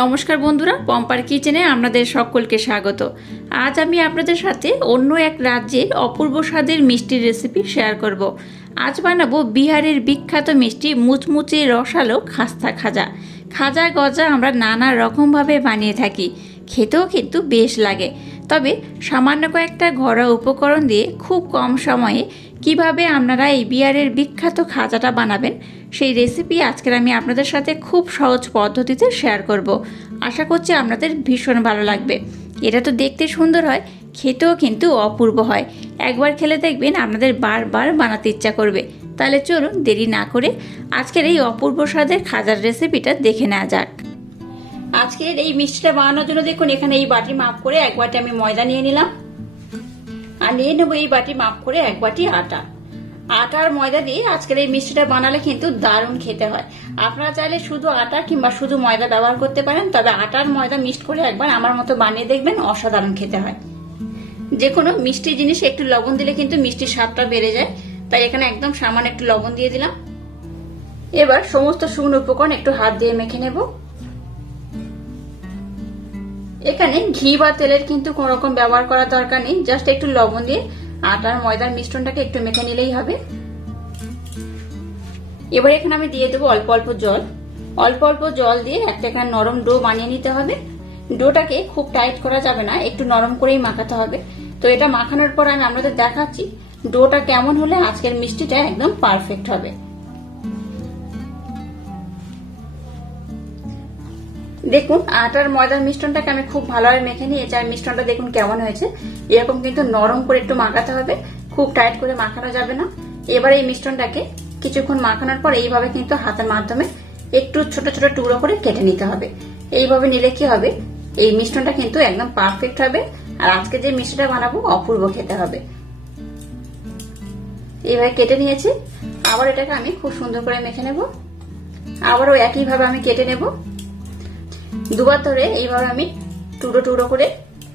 নমস্কার বন্ধুরা, পম্পার কিচেনে আপনাদের সকলকে স্বাগত। আজ আমি আপনাদের সাথে অন্য এক রাজ্যের অপূর্ব স্বাদের মিষ্টির রেসিপি শেয়ার করব। আজ বানাবো বিহারের বিখ্যাত মিষ্টি মুচমুচে রসালো খাস্তা খাজা। খাজা গজা আমরা নানা রকমভাবে বানিয়ে থাকি, খেতেও কিন্তু বেশ লাগে। তবে সামান্য কয়েকটা ঘরোয়া উপকরণ দিয়ে খুব কম সময়ে কিভাবে আপনারা এই বিহারের বিখ্যাত খাজাটা বানাবেন সেই রেসিপি আজকের আমি আপনাদের সাথে খুব সহজ পদ্ধতিতে শেয়ার করব। আশা করছি আপনাদের ভীষণ ভালো লাগবে। এটা তো দেখতে সুন্দর হয়, খেতেও কিন্তু অপূর্ব হয়। একবার খেলে দেখবেন আপনাদের বারবার বানাতে ইচ্ছা করবে। তাহলে চলুন দেরি না করে আজকের এই অপূর্ব স্বাদের খাজার রেসিপিটা দেখে নেওয়া যাক। আজকের এই মিষ্টিটা বানানোর জন্য দেখুন এখানে এই বাটি মাপ করে এক বাটি আমি ময়দা নিয়ে নিলাম, আর নিয়ে নেবো এই বাটি মাপ করে এক বাটি আটা। আটা আর ময়দা দিয়ে আজকের এই মিষ্টিটা বানালে কিন্তু দারুণ খেতে হয়। আপনারা চাইলে শুধু আটা কিংবা শুধু ময়দা ব্যবহার করতে পারেন, তবে আটা আর ময়দা মিক্সড করে একবার আমার মতো বানিয়ে দেখবেন, অসাধারণ খেতে হয়। যে কোনো মিষ্টি জিনিসে একটু লবণ দিলে কিন্তু মিষ্টির স্বাদটা বেড়ে যায়, তাই এখানে একদম সামান্য একটু লবণ দিয়ে দিলাম। এবার সমস্ত শুকনো উপকরণ একটু হাত দিয়ে মেখে নেব। এখানে ঘি বা তেলের কিন্তু কোন রকম ব্যবহার করার দরকার নেই, জাস্ট একটু লবণ দিয়ে আটার ময়দার মিশ্রণটাকে একটু মেখে নিলেই হবে। এবার এখানে আমি দিয়ে দেবো অল্প অল্প জল। অল্প অল্প জল দিয়ে একটা এখানে নরম ডো বানিয়ে নিতে হবে। ডোটাকে খুব টাইট করা যাবে না, একটু নরম করেই মাখাতে হবে। তো এটা মাখানোর পর আমি আপনাদের দেখাচ্ছি ডোটা কেমন হলে আজকের মিষ্টিটা একদম পারফেক্ট হবে। দেখুন আটার ময়দার মিশ্রণটাকে আমি খুব ভালোভাবে মেখে নিয়েছি, আর মিশ্রণটা দেখুন কেমন হয়েছে। এরকম কিন্তু নরম করে একটু মাখাতে হবে, খুব টাইট করে মাখানো যাবে না। এবার এই মিশ্রণটাকে কিছুক্ষণ মাখানোর পর এইভাবে কিন্তু হাতের মাধ্যমে একটু ছোট ছোট টুকরো করে কেটে নিতে হবে। এইভাবে নিলে কি হবে, এই মিশ্রণটা কিন্তু একদম পারফেক্ট হবে, আর আজকে যে মিষ্টিটা বানাবো অপূর্ব খেতে হবে। এইভাবে কেটে নিয়েছি। আবার এটাকে আমি খুব সুন্দর করে মেখে নেব। আবারও একইভাবে আমি কেটে নেব। দুবার ধরে এইভাবে আমি টুকরো টুকরো করে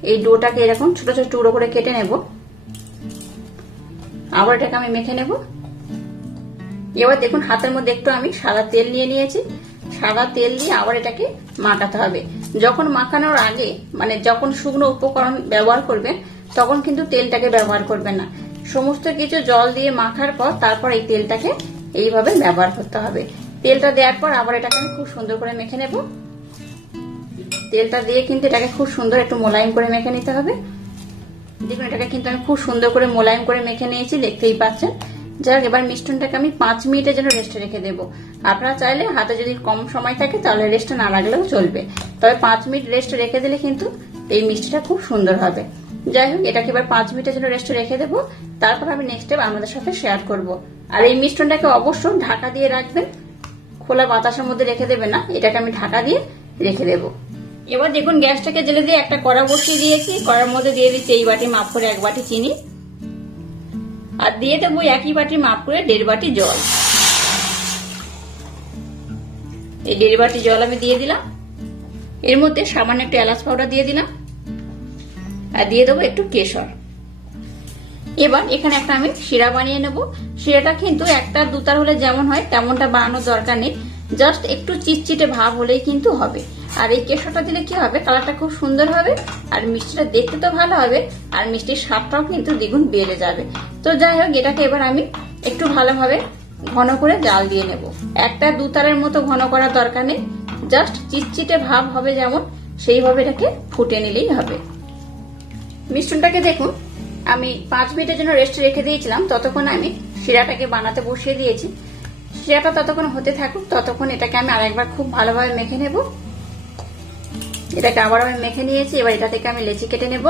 এই ডোটাকে এরকম ছোট ছোট টুকরো করে কেটে নেব। আবার এটাকে আমি মেখে নেব। এবার দেখুন হাতের মধ্যে একটু আমি সাদা তেল নিয়ে নিয়েছি। সাদা তেল দিয়ে আবার এটাকে মাখাতে হবে। যখন মাখানোর আগে মানে যখন শুকনো উপকরণ ব্যবহার করবেন তখন কিন্তু তেলটাকে ব্যবহার করবেন না। সমস্ত কিছু জল দিয়ে মাখার পর তারপর এই তেলটাকে এইভাবে ব্যবহার করতে হবে। তেলটা দেওয়ার পর আবার এটাকে আমি খুব সুন্দর করে মেখে নেব। তেলটা দিয়ে কিন্তু এটাকে খুব সুন্দর একটু মোলায়েম করে মেখে নিতে হবে। দেখুন এটাকে কিন্তু আমি খুব সুন্দর করে মোলায়েম করে মেখে নিয়েছি, দেখতেই পাচ্ছেন। যাক, এবার মিষ্টনটাকে আমি 5 মিনিটের জন্য রেস্টে রেখে দেবো। আপনারা চাইলে হাতে যদি কম সময় থাকে তাহলে রেস্টে না রাখলেও চলবে, তবে 5 মিনিট রেস্টে রেখে দিলে কিন্তু এই মিষ্টিটা খুব সুন্দর হবে। যাই হোক, এটাকে এবার 5 মিনিটের জন্য রেস্টে রেখে দেবো। তারপর আমি নেক্সট স্টেপ আপনাদের সাথে শেয়ার করব। আর এই মিষ্টনটাকে অবশ্যই ঢাকা দিয়ে রাখবেন, খোলা বাতাসের মধ্যে রেখে দেবেন না। এটাকে আমি ঢাকা দিয়ে রেখে দেবো। এবার দেখুন গ্যাসটাকে জ্বেলে দিয়ে একটা কড়া বসিয়ে দিয়েছি। কড়ার মধ্যে দিয়ে দিচ্ছি এই বাটি মাপ করে 1 বাটি চিনি, আর দিয়ে দেবো একই বাটি মাপ করে 1.5 বাটি জল। এই 1.5 বাটি জল আমি দিয়ে দিলাম। এর মধ্যে সামান্য একটু এলাচ পাউডার দিয়ে দিলাম, আর দিয়ে দেবো একটু কেশর। এবার এখানে একটা আমি শিরা বানিয়ে নেব। শিরাটা কিন্তু একটা দুতার হলে যেমন হয় তেমনটা বানানোর দরকার নেই, জাস্ট একটু চিটচিটে ভাব হলেই কিন্তু হবে। আর এই কেশরটা দিলে কি হবে, কালারটা খুব সুন্দর হবে, আর মিষ্টিটা দেখতে তো ভালো হবে, আর মিষ্টির স্বাদটাও কিন্তু দ্বিগুণ বেড়ে যাবে। তো যাই হোক, এটাকে এবার আমি একটু ভালোভাবে ঘন করে জাল দিয়ে নেব। একটা দুতারের মতো ঘন করার দরকার নেই, জাস্ট চিটচিটে ভাব হবে যেমন, সেইভাবে এটাকে ফুটে নিলেই হবে। মিষ্টনটাকে দেখুন আমি 5 মিনিটের জন্য রেস্টে রেখে দিয়েছিলাম, ততক্ষণ আমি শিরাটাকে বানাতে বসিয়ে দিয়েছি। শিরাটা ততক্ষণ হতে থাকুক, ততক্ষণ এটাকে আমি আরেকবার খুব ভালোভাবে মেখে নেব। এটাকে আবার আমি মেখে নিয়েছি। এবার এটা থেকে আমি লেচি কেটে নেব।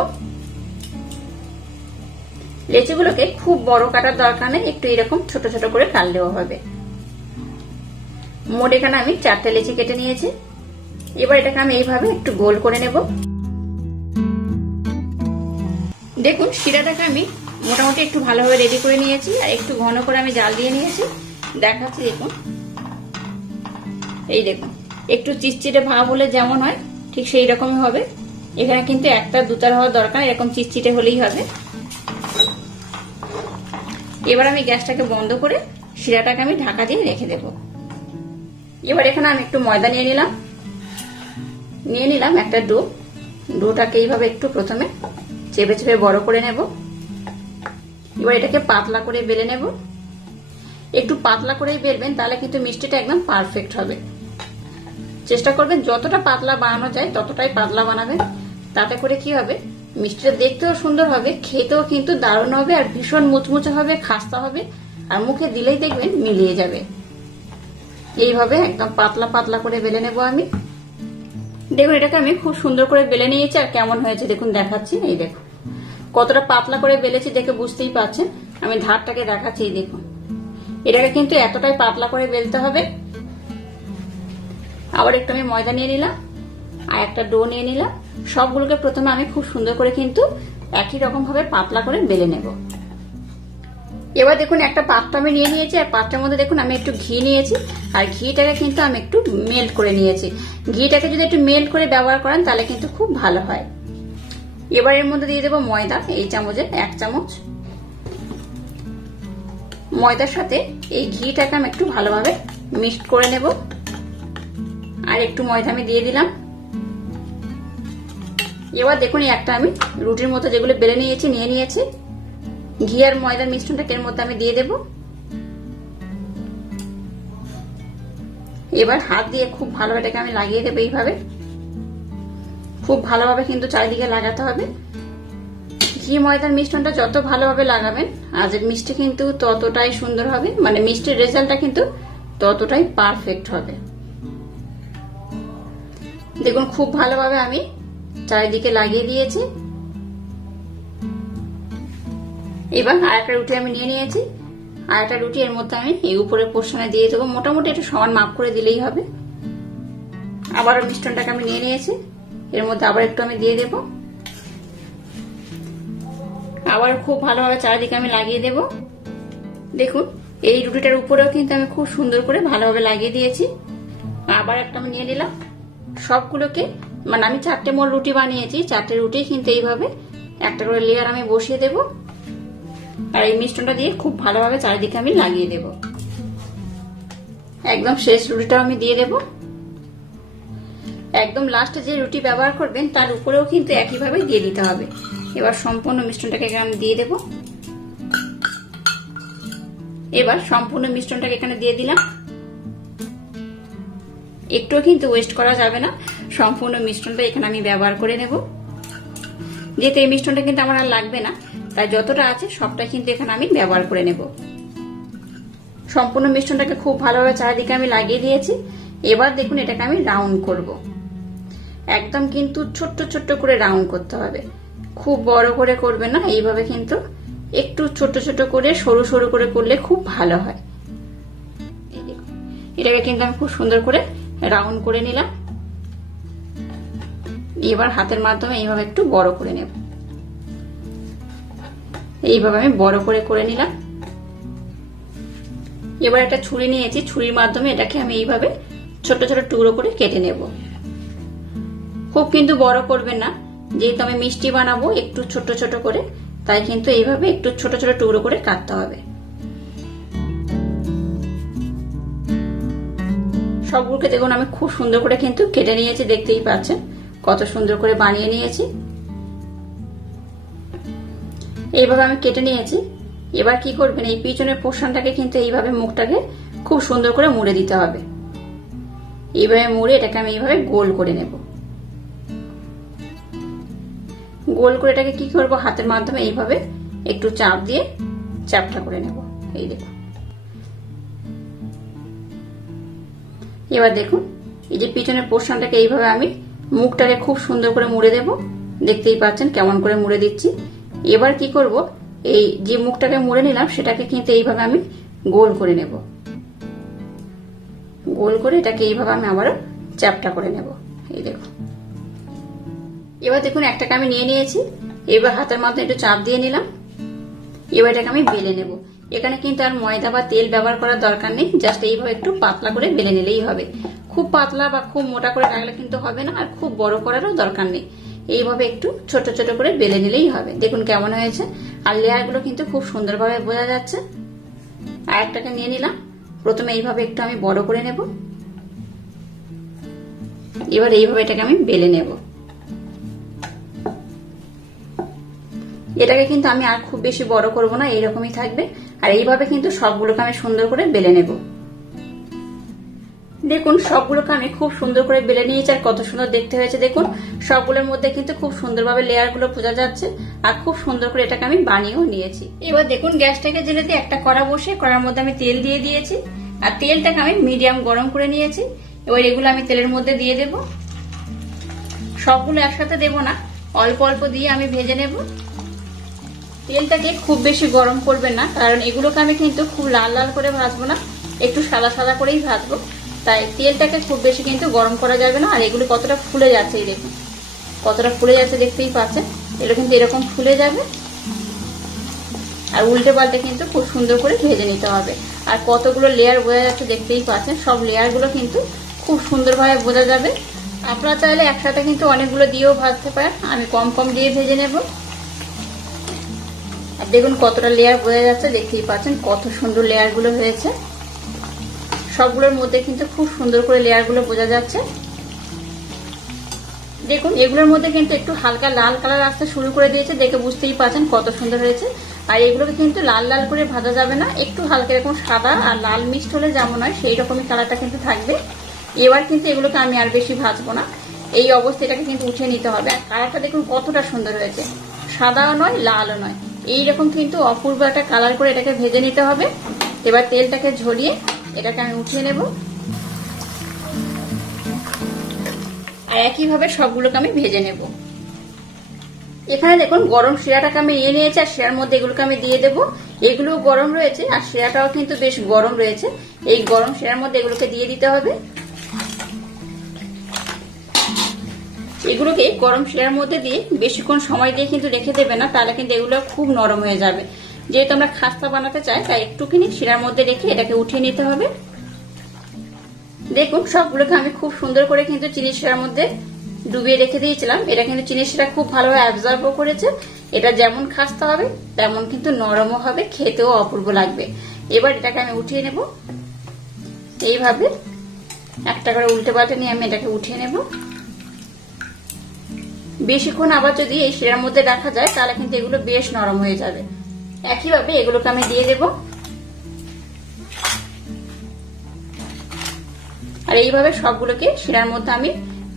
লেচিগুলোকে খুব বড় কাটার দরকার নেই, একটু এরকম ছোট ছোট করে কাটলেও হবে। মোট এখানে আমি 4টে লেচি কেটে নিয়েছি। এবার এটাকে আমি এইভাবে একটু গোল করে নেব। দেখুন শিরাটাকে আমি মোটামুটি একটু ভালোভাবে রেডি করে নিয়েছি, আর একটু ঘন করে আমি জাল দিয়ে নিয়েছি। দেখাচ্ছি দেখুন, এই দেখুন একটু চিটচিটে ভাব হলে যেমন হয় ঠিক সেই রকমই হবে। এখানে কিন্তু একটা দুতার হওয়ার দরকার, এরকম চিটচিটে হলেই হবে। এবার আমি গ্যাসটাকে বন্ধ করে শিরাটাকে আমি ঢাকা দিয়ে রেখে দেব। এবার এখানে আমি একটু ময়দা নিয়ে নিলাম। নিয়ে নিলাম একটা ডোটাকে এইভাবে একটু প্রথমে চেপে চেপে বড় করে নেব। এবার এটাকে পাতলা করে বেলে নেব। একটু পাতলা করেই বেলবেন, তাহলে কিন্তু মিষ্টিটা একদম পারফেক্ট হবে। চেষ্টা করবেন যতটা পাতলা বানানো যায় ততটাই পাতলা বানাবেন। তাতে করে কি হবে, মিষ্টিটা দেখতেও সুন্দর হবে, খেতেও কিন্তু দারুণ হবে, আর ভীষণ মুচমুচে হবে, খাস্তা হবে, আর মুখে দিলেই দেখবেন মিলিয়ে যাবে। এইভাবে একদম পাতলা পাতলা করে বেলে নেব আমি। দেখুন এটাকে আমি খুব সুন্দর করে বেলে নিয়েছি, আর কেমন হয়েছে দেখুন দেখাচ্ছি। এই দেখুন কতটা পাতলা করে বেলেছি, দেখে বুঝতেই পারছেন। আমি ধারটাকে দেখাচ্ছি, এই দেখুন এটাকে কিন্তু এতটাই পাতলা করে বেলতে হবে। আবার একটু আমি ময়দা নিয়ে নিলাম আর একটা ডো নিয়ে নিলাম। সবগুলোকে প্রথমে আমি খুব সুন্দর করে কিন্তু একই রকম ভাবে পাতলা করে বেলে নেব। এবার দেখুন একটা পাত্র আমি নিয়ে নিয়েছি, আর পাত্রের মধ্যে দেখুন আমি একটু ঘি নিয়েছি, আর ঘিটাকে কিন্তু আমি একটু মেল্ট করে নিয়েছি। ঘিটাকে যদি একটু মেল্ট করে ব্যবহার করেন তাহলে কিন্তু খুব ভালো হয়। এবার এর মধ্যে দিয়ে দেবো ময়দা, এই চামচে 1 চামচ। ময়দার সাথে এই ঘিটাকে আমি একটু ভালোভাবে মিক্সড করে নেব। আর একটু ময়দা আমি দিয়ে দিলাম। এবার দেখুন একটা আমি রুটির মতো যেগুলো বেলে নিয়ে নিয়েছি, ঘি আর ময়দার মিশ্রণটাকে এর মধ্যে আমি দিয়ে দেব। এবার হাত দিয়ে খুব ভালোভাবে এটাকে আমি লাগিয়ে দেবো। এইভাবে খুব ভালোভাবে কিন্তু চারিদিকে লাগাতে হবে। ঘি ময়দার মিশ্রণটা যত ভালোভাবে লাগাবেন আজের মিষ্টি কিন্তু ততটাই সুন্দর হবে, মানে মিষ্টির রেজাল্টটা কিন্তু ততটাই পারফেক্ট হবে। দেখুন খুব ভালোভাবে আমি চারিদিকে লাগিয়ে দিয়েছি। এবার আরেকটা রুটি আমি নিয়ে নিয়েছি, আরেকটা রুটি এর মধ্যে আমি এই উপরের পোর্শনে দিয়ে দেবো। মোটামুটি একটু সমান মাপ করে দিলেই হবে। আবারও মিশ্রণটাকে আমি নিয়ে নিয়েছি, এর মধ্যে আবার একটু আমি দিয়ে দেব। আবার খুব ভালোভাবে চারিদিকে আমি লাগিয়ে দেব। দেখুন এই রুটিটার উপরেও কিন্তু আমি খুব সুন্দর করে ভালোভাবে লাগিয়ে দিয়েছি। আবার একটা আমি নিয়ে নিলাম। সবগুলোকে মানে আমি 4টে মোট রুটি বানিয়েছি, 4টে রুটি কিন্তু এইভাবে একটা করে লেয়ার আমি বসিয়ে দেব, আর এই মিশ্রণটা দিয়ে খুব ভালোভাবে চারিদিকে আমি লাগিয়ে দেব। একদম শেষ রুটিটাও আমি দিয়ে দেব। একদম লাস্টে যে রুটি ব্যবহার করবেন তার উপরেও কিন্তু একইভাবে দিয়ে দিতে হবে। এবার সম্পূর্ণ মিশ্রণটাকে আমি দিয়ে দেব। এবার সম্পূর্ণ মিশ্রণটাকে এখানে দিয়ে দিলাম। একটুও কিন্তু ওয়েস্ট করা যাবে না, সম্পূর্ণ মিশ্রণটা এখানে আমি ব্যবহার করে নেব। যেহেতু এই মিশ্রণটা কিন্তু আমার আর লাগবে না, তাই যতটা আছে সবটা কিন্তু এখানে আমি ব্যবহার করে নেব। সম্পূর্ণ মিশ্রণটাকে খুব ভালোভাবে চারিদিকে আমি লাগিয়ে দিয়েছি। এবার দেখুন এটাকে আমি রাউন্ড করব। একদম কিন্তু ছোট্ট ছোট্ট করে রাউন্ড করতে হবে, খুব বড় করে করবে না। এইভাবে কিন্তু একটু ছোট ছোট করে সরু সরু করে করলে খুব ভালো হয়। এটাকে কিন্তু আমি খুব সুন্দর করে রাউন্ড করে নিলাম। এবার হাতের মাধ্যমে এইভাবে একটু বড় করে নেব। এইভাবে আমি বড় করে নিলাম। এবার একটা ছুরি নিয়েছি, ছুরির মাধ্যমে এটাকে আমি এইভাবে ছোট ছোট টুকরো করে কেটে নেব। খুব কিন্তু বড় করবেন না, যেহেতু আমি মিষ্টি বানাবো একটু ছোট ছোট করে, তাই কিন্তু এইভাবে একটু ছোট ছোট টুকরো করে কাটতে হবে। সবগুলোকে দেখুন আমি খুব সুন্দর করে কিন্তু কেটে নিয়েছি, দেখতেই পাচ্ছেন কত সুন্দর করে বানিয়ে নিয়েছি। এইভাবে আমি কেটে নিয়েছি। এবার কি করবেন, এই পিছনের পোর্শনটাকে কিন্তু এইভাবে মুখটাকে খুব সুন্দর করে মুড়ে দিতে হবে। এইভাবে মুড়ে এটাকে আমি এইভাবে গোল করে নেব। গোল করে এটাকে কি করব, হাতের মাধ্যমে এইভাবে একটু চাপ দিয়ে চ্যাপটা করে নেব। এই দেখুন, এবার দেখুন এই যে পিছনের পোর্শনটাকে এইভাবে আমি মুখটাকে খুব সুন্দর করে মুড়ে দেব। দেখতেই পাচ্ছেন কেমন করে মুড়ে দিচ্ছি। এবার কি করব, এই যে মুখটাকে মুড়ে নিলাম সেটাকে কিন্তু এইভাবে আমি গোল করে নেব। গোল করে এটাকে এইভাবে আমি আবারও চ্যাপটা করে নেব। এই দেখুন, এবার দেখুন একটাকে আমি নিয়ে নিয়েছি। এবার হাতের মাধ্যমে একটু চাপ দিয়ে নিলাম। এবার এটাকে আমি বেলে নেব। এখানে কিন্তু আর ময়দা বা তেল ব্যবহার করার দরকার নেই, জাস্ট এইভাবে একটু পাতলা করে বেলে নিলেই হবে। খুব পাতলা বা খুব মোটা করে রাখলে কিন্তু হবে না, আর খুব বড় করারও দরকার নেই। এইভাবে একটু ছোট ছোট করে বেলে নিলেই হবে। দেখুন কেমন হয়েছে, আর লেয়ার গুলো কিন্তু খুব সুন্দরভাবে বোঝা যাচ্ছে। আর একটাকে নিয়ে নিলাম। প্রথমে এইভাবে একটু আমি বড় করে নেব। এবার এইভাবে এটাকে আমি বেলে নেব। এটাকে কিন্তু আমি আর খুব বেশি বড় করব না, এইরকমই থাকবে। আর এইভাবে কিন্তু সবগুলোকে আমি সুন্দর করে বেলে নেব। দেখুন সবগুলোকে আমি খুব সুন্দর করে বেলে নিয়েছি, আর কত সুন্দর দেখতে হয়েছে। দেখুন সবগুলোর মধ্যে কিন্তু খুব সুন্দরভাবে লেয়ার গুলো বোঝা যাচ্ছে, আর খুব সুন্দর করে এটাকে আমি বানিয়েও নিয়েছি। এবার দেখুন গ্যাসটাকে জেলে দিয়ে একটা কড়া বসে, কড়ার মধ্যে আমি তেল দিয়ে দিয়েছি, আর তেলটাকে আমি মিডিয়াম গরম করে নিয়েছি। এবার এগুলো আমি তেলের মধ্যে দিয়ে দেব। সবগুলো একসাথে দেব না, অল্প অল্প দিয়ে আমি ভেজে নেব। তেলটাকে খুব বেশি গরম করবেন না, কারণ এগুলোকে আমি কিন্তু খুব লাল লাল করে ভাজবো না, একটু সাদা সাদা করেই ভাজবো। তাই তেলটাকে খুব বেশি কিন্তু গরম করা যাবে না। আর এগুলো কতটা ফুলে যাচ্ছে, এই দেখুন কতটা ফুলে যাচ্ছে, দেখতেই পাচ্ছেন। এগুলো কিন্তু এরকম ফুলে যাবে, আর উল্টে পাল্টে কিন্তু খুব সুন্দর করে ভেজে নিতে হবে। আর কতগুলো লেয়ার বোঝা যাচ্ছে দেখতেই পাচ্ছেন, সব লেয়ার গুলো কিন্তু খুব সুন্দরভাবে বোঝা যাবে। আপনারা চাইলে একসাথে কিন্তু অনেকগুলো দিয়েও ভাজতে পারেন, আমি কম কম দিয়ে ভেজে নেব। আর দেখুন কতটা লেয়ার বোঝা যাচ্ছে, দেখতেই পাচ্ছেন কত সুন্দর লেয়ার গুলো হয়েছে। সবগুলোর মধ্যে কিন্তু খুব সুন্দর করে লেয়ার গুলো বোঝা যাচ্ছে। দেখুন এগুলোর মধ্যে কিন্তু একটু হালকা লাল কালার আসতে শুরু করে দিয়েছে, দেখে বুঝতেই পারছেন কত সুন্দর হয়েছে। আর এগুলোকে কিন্তু লাল লাল করে ভাজা যাবে না, একটু হালকা এরকম সাদা আর লাল মিক্সড হলে যেমন হয় সেই রকমই কালারটা কিন্তু থাকবে। এবার কিন্তু এগুলোকে আমি আর বেশি ভাজবো না, এই অবস্থাটাকে কিন্তু উঠিয়ে নিতে হবে। আর কালারটা দেখুন কতটা সুন্দর হয়েছে, সাদাও নয় লালও নয়, এইরকম কিন্তু অপূর্ব একটা কালার করে এটাকে ভেজে নিতে হবে। এবার তেলটাকে ঝরিয়ে এটাকে আমি উঠিয়ে নেব, আর একইভাবে সবগুলোকে আমি ভেজে নেব। এখানে দেখুন গরম শিরাটাকে আমি নিয়ে নিয়েছি, আর শিরার মধ্যে এগুলোকে আমি দিয়ে দেবো। এগুলো গরম রয়েছে, আর শিরাটাও কিন্তু বেশ গরম রয়েছে। এই গরম শিরার মধ্যে এগুলোকে দিয়ে দিতে হবে। এগুলোকে গরম শিরার মধ্যে দিয়ে বেশিক্ষণ সময় দিয়ে কিন্তু রেখে দেবে না, তাহলে কিন্তু এগুলো খুব নরম হয়ে যাবে। যেহেতু আমরা খাস্তা বানাতে চাই, তাই একটুখানি শিরার মধ্যে রেখে এটাকে উঠিয়ে নিতে হবে। দেখুন সবগুলোকে আমি খুব সুন্দর করে কিন্তু চিনি শিরার মধ্যে ডুবিয়ে রেখে দিয়েছিলাম। এটা কিন্তু চিনি শিরা খুব ভালোভাবে অ্যাবজর্বও করেছে। এটা যেমন খাস্তা হবে তেমন কিন্তু নরমও হবে, খেতেও অপূর্ব লাগবে। এবার এটাকে আমি উঠিয়ে নেব, এইভাবে একটা করে উল্টে পাল্টে নিয়ে আমি এটাকে উঠিয়ে নেব। বেশিক্ষণ আবার যদি এই শিরার মধ্যে রাখা যায় তাহলে কিন্তু এগুলো বেশ নরম হয়ে যাবে। একইভাবে এগুলোকে আমি দিয়ে দেব, আর এইভাবে সবগুলোকে শিরার মধ্যে আমি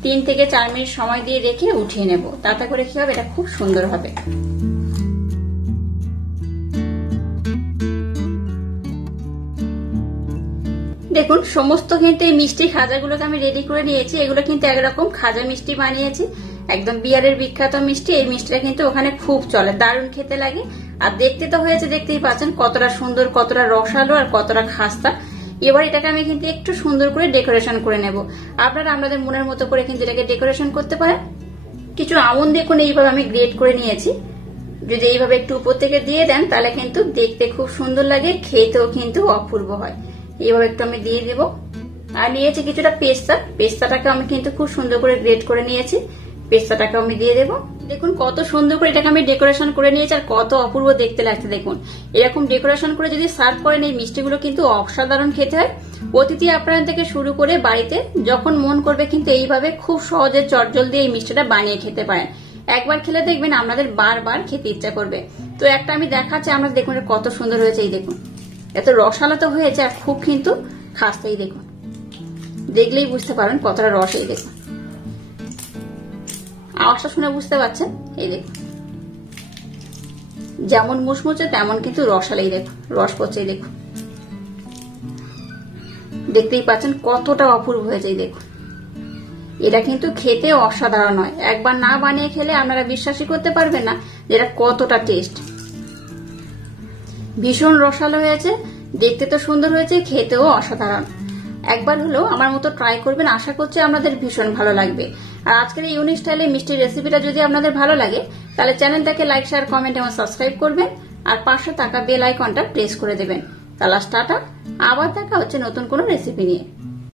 3 থেকে 4 মিনিট সময় দিয়ে রেখে উঠিয়ে নেব। তাতে করে কি হবে, এটা খুব সুন্দর হবে। দেখুন সমস্ত কিন্তু এই মিষ্টি খাজাগুলোকে আমি রেডি করে নিয়েছি। এগুলো কিন্তু একরকম খাজা মিষ্টি বানিয়েছি, একদম বিহারের বিখ্যাত মিষ্টি। এই মিষ্টিটা কিন্তু ওখানে খুব চলে, দারুণ খেতে লাগে। আর দেখতে তো হয়েছে, দেখতেই পাচ্ছেন কতটা সুন্দর, কতটা রসালো আর কতটা খাস্তা। এবার এটাকে আমি কিন্তু একটু সুন্দর করে ডেকোরেশন করে নেব। আপনারা আপনাদের মনের মতো করে কিন্তু এটাকে ডেকোরেশন করতে পারেন। কিছু আমন্ড দেখুন এইভাবে আমি গ্রেট করে নিয়েছি, যদি এইভাবে একটু উপর থেকে দিয়ে দেন তাহলে কিন্তু দেখতে খুব সুন্দর লাগে, খেতেও কিন্তু অপূর্ব হয়। এইভাবে একটু আমি দিয়ে দেব। আর নিয়েছি কিছুটা পেস্তা, পেস্তাটাকে আমি কিন্তু খুব সুন্দর করে গ্রেট করে নিয়েছি, পেস্তাটাকে আমি দিয়ে দেবো। দেখুন কত সুন্দর করে এটাকে আমি ডেকোরেশন করে নিয়েছি, আর কত অপূর্ব দেখতে লাগছে। দেখুন এরকম ডেকোরেশন করে যদি সার্ভ করেন, এই মিষ্টিগুলো কিন্তু অসাধারণ খেতে হয়। অতিথি আপ্যায়ন থেকে শুরু করে বাড়িতে যখন মন করবে কিন্তু এইভাবে খুব সহজে চটজলদি এই মিষ্টিটা বানিয়ে খেতে পারেন। একবার খেলে দেখবেন আপনাদের বারবার খেতে ইচ্ছা করবে। তো একটা আমি দেখাচ্ছি, আমরা দেখুন কত সুন্দর হয়েছে। এই দেখুন এত রসালো তো হয়েছে, আর খুব কিন্তু খাস্তাই। দেখুন দেখলেই বুঝতে পারবেন কতটা রস। এই দেখুন আওয়াজটা শুনে বুঝতে পারছেন। এই দেখুন যেমন মুচমুচে তেমন কিন্তু রসালো। এই দেখুন রস পড়ছে, এই দেখুন দেখতেই পাচ্ছেন কতটা অপূর্ব হয়েছে। এই দেখুন এটা কিন্তু খেতে অসাধারণ হয়, একবার না বানিয়ে খেলে আপনারা বিশ্বাসই করতে পারবেন না যে এটা কতটা টেস্ট। ভীষণ রসালো হয়েছে, দেখতে তো সুন্দর হয়েছে, খেতেও অসাধারণ। একবার হলেও আমার মতো ট্রাই করবেন, আশা করছি আপনাদের ভীষণ ভালো লাগবে। আর আজকের এই ইউনিক স্টাইলে মিষ্টির রেসিপিটা যদি আপনাদের ভালো লাগে তাহলে চ্যানেলটাকে লাইক, শেয়ার, কমেন্ট এবং সাবস্ক্রাইব করবেন, আর পাশে থাকা বেল আইকনটা প্রেস করে দেবেন। তাহলে টাটা, আবার দেখা হচ্ছে নতুন কোনো রেসিপি নিয়ে।